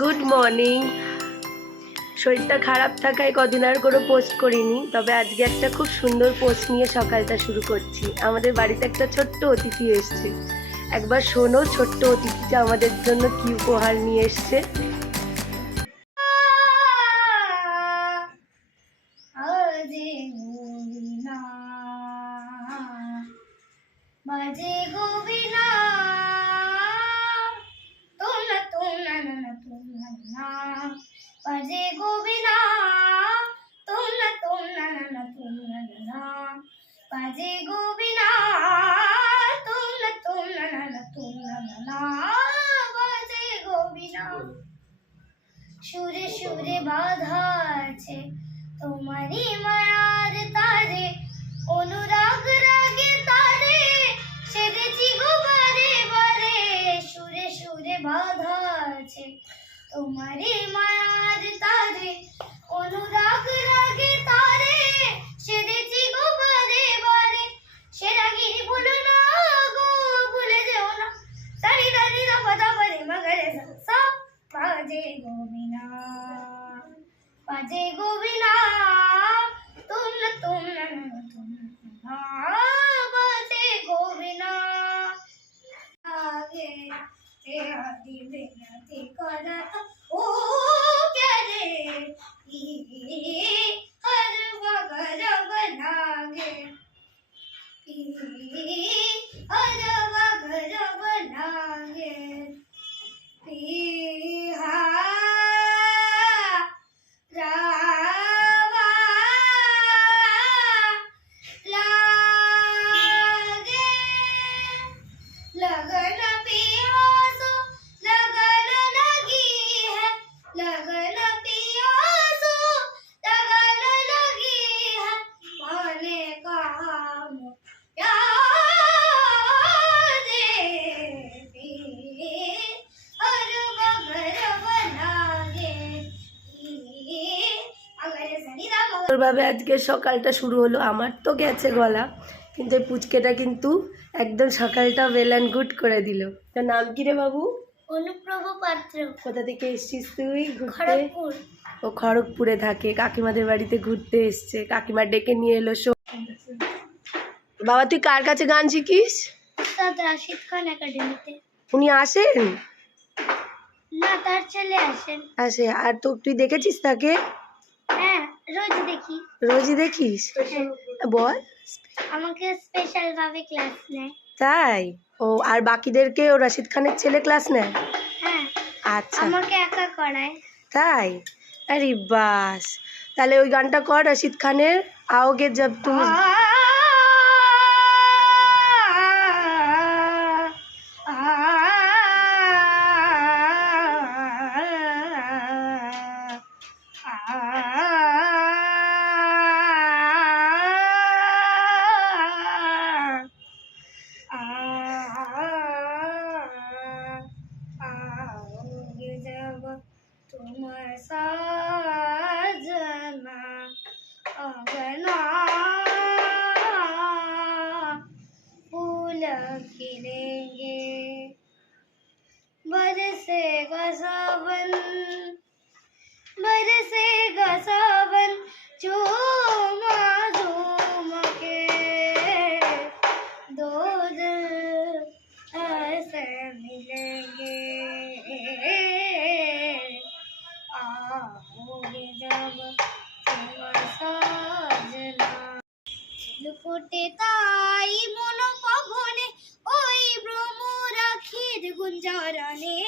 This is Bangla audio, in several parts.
Good morning. শরীরটা খারাপ থাকায় কদিন আর কোনো পোস্ট করিনি, তবে আজকে একটা খুব সুন্দর পোস্ট নিয়ে সকালটা শুরু করছি। আমাদের বাড়িতে একটা ছোট্ট অতিথি এসছে। একবার শোনো ছোট্ট অতিথিটা আমাদের জন্য কি উপহার নিয়ে এসছে। বাজে গোবিনা তোমরা তোমরা না তোমরা না বাজে গোবিনা তোমরা তোমরা না তোমরা না বাজে গোবিনা তোমরা তোমরা না তোমরা না বাজে গোবিনা সুরে সুরে বাধা আছে তোমারই মায়ার তারে অনুরাগ রাগে তারে সেরেছি গো বারে বারে সুরে সুরে বাধা আছে তোমারই মায়ার তারে অনুরাগ রাগে তারে সেরেছি গো বারে বারে সে রাগিনী ভুলো না গো ভুলে যেও না সারি দারি দা পদা পরে মগরে সা বাজে গোবিনা বাজে গোবিনা তোমরা তোমরা তোমরা বাজে গোবিনা आगे ते आदि बेनती करा ओ क्या रे हर वगर बनागे हर वगर बनागे लगन पियासो लगन लगी है लगन पियासो लगन लगी है माने कहा हर बगर बनागे ভাবে আজকে সকালটা শুরু হলো। আমার তো গেছে গলা, কিন্তু এই পুচকেটা কিন্তু একদম সকালটা ওয়েল অ্যান্ড গুড করে দিল। তার নাম কি রে বাবু? অনুপ্রভ পাত্র। কোথা থেকে এসছিস তুই ঘুরতে? খড়গপুর। ও খড়গপুরে থাকে, কাকিমাদের বাড়িতে ঘুরতে এসছে। কাকিমা ডেকে নিয়ে এলো। বাবা তুই কার কাছে গান শিখিস? উস্তাদ রাশিদ খান একাডেমিতে। উনি আসেন না, তার ছেলে আসেন। আসে। আর তো তুই দেখেছিস তাকে? হ্যাঁ, রোজ দেখি। রোজই দেখিস? বল। আমাকে স্পেশাল ভাবে ক্লাস নেয়। তাই? ও আর বাকিদেরকে ও রাশিদ খানের ছেলে ক্লাস নেয়? হ্যাঁ। আচ্ছা, আমাকে একা করায়। তাই? আরে বাস, তাহলে ওই গানটা কর রাশিদ খানের, आओगे जब तुम। तुम्हार साजना अंगना फूल खिलेंगे बरसेगा सावन बरसेगा सावन झूम झूम के दो दिल ऐसे मिलेंगे आओगे जब তোমার সাজনা ফুটে তাই মন পবনে ওই ভ্রমরাখির গুঞ্জরণে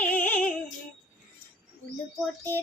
ফুল ফোটে।